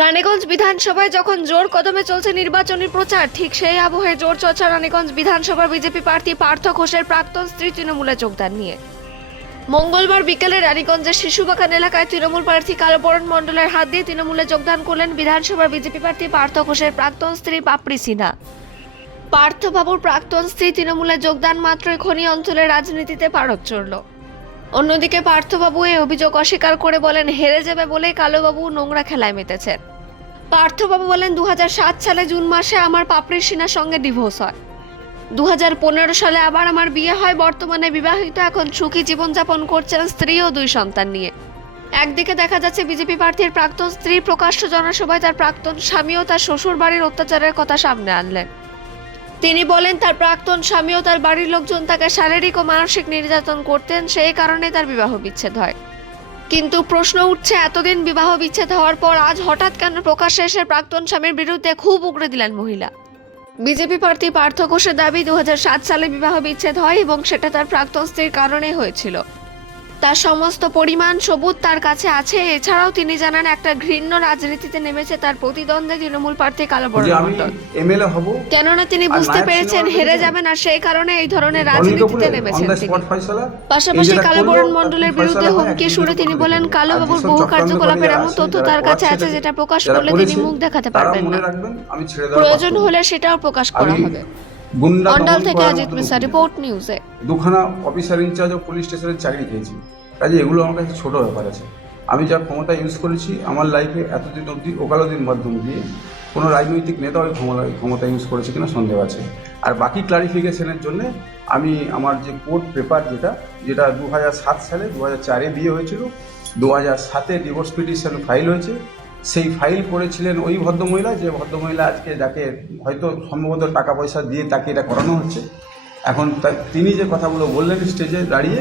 রানীগঞ্জ বিধানসভায় যখন জোর কদমে চলছে নির্বাচনী প্রচার, ঠিক সেই আবহে জোর চর্চা রানীগঞ্জ বিধানসভার বিজেপি প্রার্থী পার্থ ঘোষের প্রাক্তন স্ত্রী তৃণমূলে যোগদান নিয়ে। মঙ্গলবার বিকেলে রানীগঞ্জের শিশুবাগান এলাকায় তৃণমূল প্রার্থী কালবরণ মণ্ডলের হাত দিয়ে তৃণমূলে যোগদান করলেন বিধানসভার বিজেপি প্রার্থী পার্থ ঘোষের প্রাক্তন স্ত্রী পাপড়ি সিনহা। পার্থবাবুর প্রাক্তন স্ত্রী তৃণমূলে যোগদান মাত্রই খনি অঞ্চলের রাজনীতিতে পারদ চড়ল। অন্যদিকে পার্থবাবু এই অভিযোগ অস্বীকার করে বলেন, হেরে যাবে বলেই কালোবাবু নোংরা খেলায় মেতেছেন। পার্থবাবু বলেন, 2007 সালে জুন মাসে আমার পাপড়ি সিনহার সঙ্গে ডিভোর্স হয়। 2015 সালে আবার আমার বিয়ে হয়। বর্তমানে বিবাহিত, এখন সুখী জীবনযাপন করছেন স্ত্রী ও 2 সন্তান নিয়ে। একদিকে দেখা যাচ্ছে বিজেপি প্রার্থীর প্রাক্তন স্ত্রী প্রকাশ্য জনসভায় তার প্রাক্তন স্বামী ও তার শ্বশুর বাড়ির অত্যাচারের কথা সামনে আনলেন। তিনি বলেন, তার প্রাক্তন স্বামী ও তার বাড়ির লোকজন তাকে শারীরিক ও মানসিক নির্যাতন করতেন, সেই কারণে তার বিবাহ বিচ্ছেদ হয়। কিন্তু প্রশ্ন উঠছে, এতদিন বিবাহ বিচ্ছেদ হওয়ার পর আজ হঠাৎ কেন প্রকাশ্যে এসে প্রাক্তন স্বামীর বিরুদ্ধে খুব উগরে দিলেন মহিলা। বিজেপি প্রার্থী পার্থ ঘোষের দাবি, 2007 সালে বিবাহ বিচ্ছেদ হয় এবং সেটা তার প্রাক্তন স্ত্রীর কারণে হয়েছিল। তার সমস্ত পরিমাণ সবুত তার কাছে আছে। এছাড়াও তিনি জানান, একটা ঘৃণ্য রাজনীতিতে নেমেছে তার প্রতিদ্বন্দ্বী তৃণমূল প্রার্থী কালবরণ মণ্ডল। কেননা তিনি বুঝতে পেরেছেন হেরে যাবেন, আর সেই কারণে এই ধরনের রাজনীতিতে নেমেছেন তিনি। পাশাপাশি কালবরণ মণ্ডলের বিরুদ্ধে হুমকি সুরে তিনি বলেন, কালোবাবুর বহু কার্যকলাপের এমন তথ্য তার কাছে আছে যেটা প্রকাশ করলে তিনি মুখ দেখাতে পারবেন না। প্রয়োজন হলে সেটাও প্রকাশ করা হবে। অন্ডাল থেকে অজিত মিশ্রা, রিপোর্ট নিউজে। দুখানা অফিসার ইনচার্জ ও পুলিশ স্টেশনের চাকরি খেয়েছি, কাজে এগুলো আমার কাছে ছোটো ব্যাপার আছে। আমি যা ক্ষমতা ইউজ করেছি আমার লাইফে এতদিন অবধি ওকালতির মাধ্যম দিয়ে কোনো রাজনৈতিক নেতা ওই ক্ষমতা ইউজ করেছে কিনা সন্দেহ আছে। আর বাকি ক্লারিফিকেশনের জন্য আমি আমার যে কোর্ট পেপার যেটা 2007 সালে 2004-এ বিয়ে হয়েছিল, 2007-এ ডিভোর্স পিটিশন ফাইল হয়েছে। সেই ফাইল করেছিলেন ওই ভদ্রমহিলা, যে ভদ্রমহিলা আজকে যাকে হয়তো সম্ভবত টাকা পয়সা দিয়ে তাকে এটা করানো হচ্ছে। এখন তিনি যে কথাগুলো বললেন স্টেজে দাঁড়িয়ে,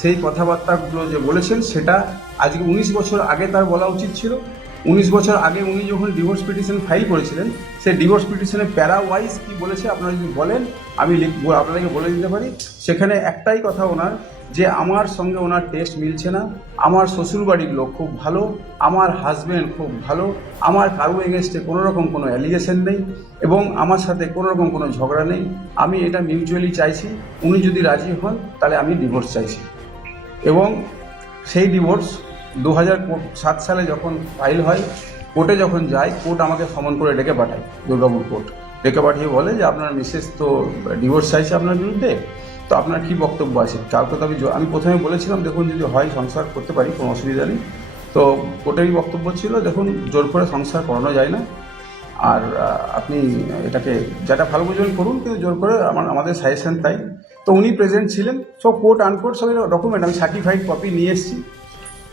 সেই কথাবার্তাগুলো যে বলেছেন সেটা আজকে 19 বছর আগে তার বলা উচিত ছিল। 19 বছর আগে উনি যখন ডিভোর্স পিটিশন ফাইল করেছিলেন, সেই ডিভোর্স পিটিশনে প্যারা ওয়াইজ কী বলেছে আপনারা যদি বলেন আমি আপনাদেরকে বলে দিতে পারি। সেখানে একটাই কথা ওনার, যে আমার সঙ্গে ওনার টেস্ট মিলছে না, আমার শ্বশুরবাড়ির লোক খুব ভালো, আমার হাজব্যান্ড খুব ভালো, আমার কারো এগেনস্টে কোনো রকম কোনো অ্যালিগেশন নেই এবং আমার সাথে কোনো রকম কোনো ঝগড়া নেই। আমি এটা মিউচুয়ালি চাইছি, উনি যদি রাজি হন তাহলে আমি ডিভোর্স চাইছি। এবং সেই ডিভোর্স 2007 সালে যখন ফাইল হয়, কোর্টে যখন যায়, কোর্ট আমাকে সমন করে ডেকে পাঠায়, দুর্গাপুর কোর্ট ডেকে পাঠিয়ে বলে যে আপনার মিসেস তো ডিভোর্স চাইছে আপনার বিরুদ্ধে, তো আপনার কী বক্তব্য আছে। কাউকে তো আমি প্রথমে বলেছিলাম, দেখুন যদি হয় সংসার করতে পারি, কোনো অসুবিধা নেই। তো কোর্টেরই বক্তব্য ছিল, দেখুন জোর করে সংসার করানো যায় না, আর আপনি এটাকে যেটা ভালো বুঝবেন করুন, কিন্তু জোর করে আমাদের সাজেশন তাই। তো উনি প্রেজেন্ট ছিলেন, সব কোর্ট আনকোর্ট সব ডকুমেন্ট আমি সার্টিফাইড কপি নিয়ে এসেছি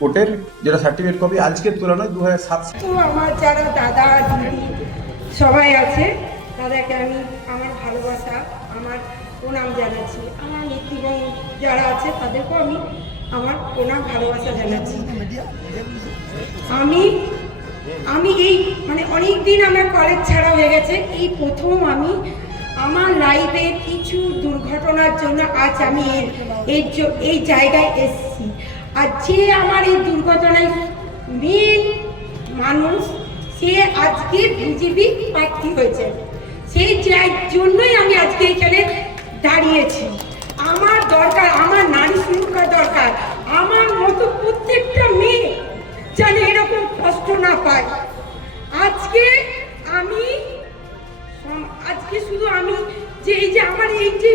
কোর্টের, যেটা সার্টিফিকেট কপি আজকের তুলনায় 2007। তো আমার যারা দাদা দিদি সবাই আছে, তাদেরকে আমি আমার ভালোবাসা, আমার প্রণাম জানাচ্ছি। আমার নেতৃগণ যারা আছে তাদেরকেও আমি আমার প্রণাম ভালোবাসা জানাচ্ছি। আমি এই অনেক দিন আমার কলেজ ছাড়া হয়ে গেছে, এই প্রথম আমি আমার লাইফের কিছু দুর্ঘটনার জন্য আজ আমি এই জায়গায় এসেছি। আর যে আমার এই দুর্ঘটনায় মেন মানুষ, সে আজকে বিজেপি প্রার্থী হয়েছে, সেই জন্যই আমি আজকে এখানে দাঁড়িয়েছি। আমার দরকার, আমার নারী সুরক্ষা দরকার। আমার মতো প্রত্যেকটা মেয়ে যেন এরকম কষ্ট না পায়। আজকে শুধু আমি যে এই যে আমার এই যে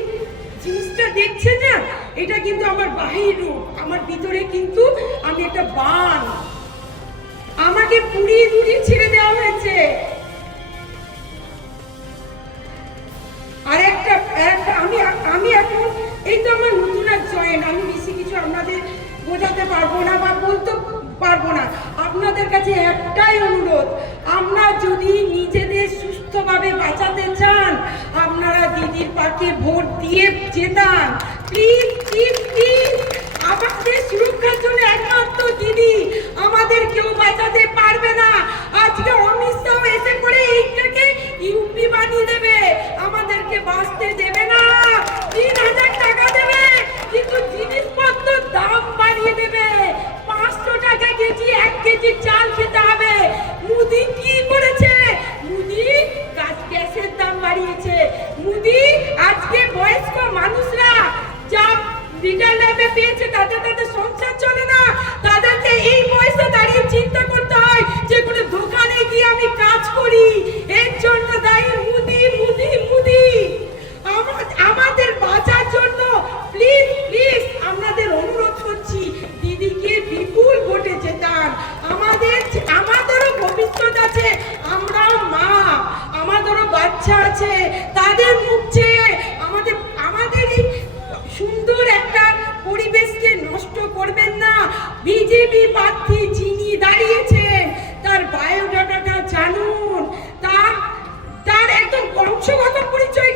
জিনিসটা দেখছে না, এটা কিন্তু আমার বাহির রূপ, আমার ভিতরে কিন্তু আমি একটা বান, আমাকে পুড়িয়ে ছেড়ে দেওয়া হয়েছে। আর একটা আমি এখন এই তো আমার নতুন আর জয়েন, আমি বেশি কিছু আপনাদের বোঝাতে পারবো না বা বলতে পারবো না। আপনাদের কাছে একটাই অনুরোধ, আমরা যদি নিজেদের সুস্থভাবে বাঁচাতে চান, আপনারা দিদির পাশে ভোট দিয়ে জেতান। প্লিজ প্লিজ প্লিজ, আমাদের সুরক্ষার জন্য একমাত্র দিদি, আমাদের কেউ বাঁচাতে পারবে না। আজকে অমিত শাহ এসে করে এইটাকে ইউপি বানিয়ে দেবে, আমাদেরকে বাঁচতে দেবে না। 3000 টাকা দেবে, কিন্তু জিনিসপত্র দাম বাড়িয়ে দেবে। 500 টাকা কেজি, 1 কেজি কেজি চাল খেতে হবে। মোদি কি করেছে? মোদি গ্যাসের দাম বাড়িয়েছে। মোদি আজকে বয়স্ক মানুষরা যা রিটায়ারমেন্টে পেয়েছে তাদের সংসার চলে না, তাদেরকে এই বয়সে দাঁড়িয়ে চিন্তা করতে হয় যে কোনো দোকানে গিয়ে আমি কাজ করি। এর জন্য দায়ী মোদি, মোদি, মোদি। আমাদের বাঁচার জন্য প্লিজ প্লিজ আপনাদের অনুরোধ করছি, দিদিকে বিপুল ভোটে জেতান। আমাদেরও ভবিষ্যৎ আছে, আমরাও মা, আমাদেরও বাচ্চা আছে, তাদের মুখ চেয়ে আমাদের এই সুন্দর একটা পরিবেশকে নষ্ট করবেন না। বিজেপি প্রার্থী যিনি দাঁড়িয়েছেন তার বায়োডাটাটা জানুন, তার একদম বংশগত পরিচয়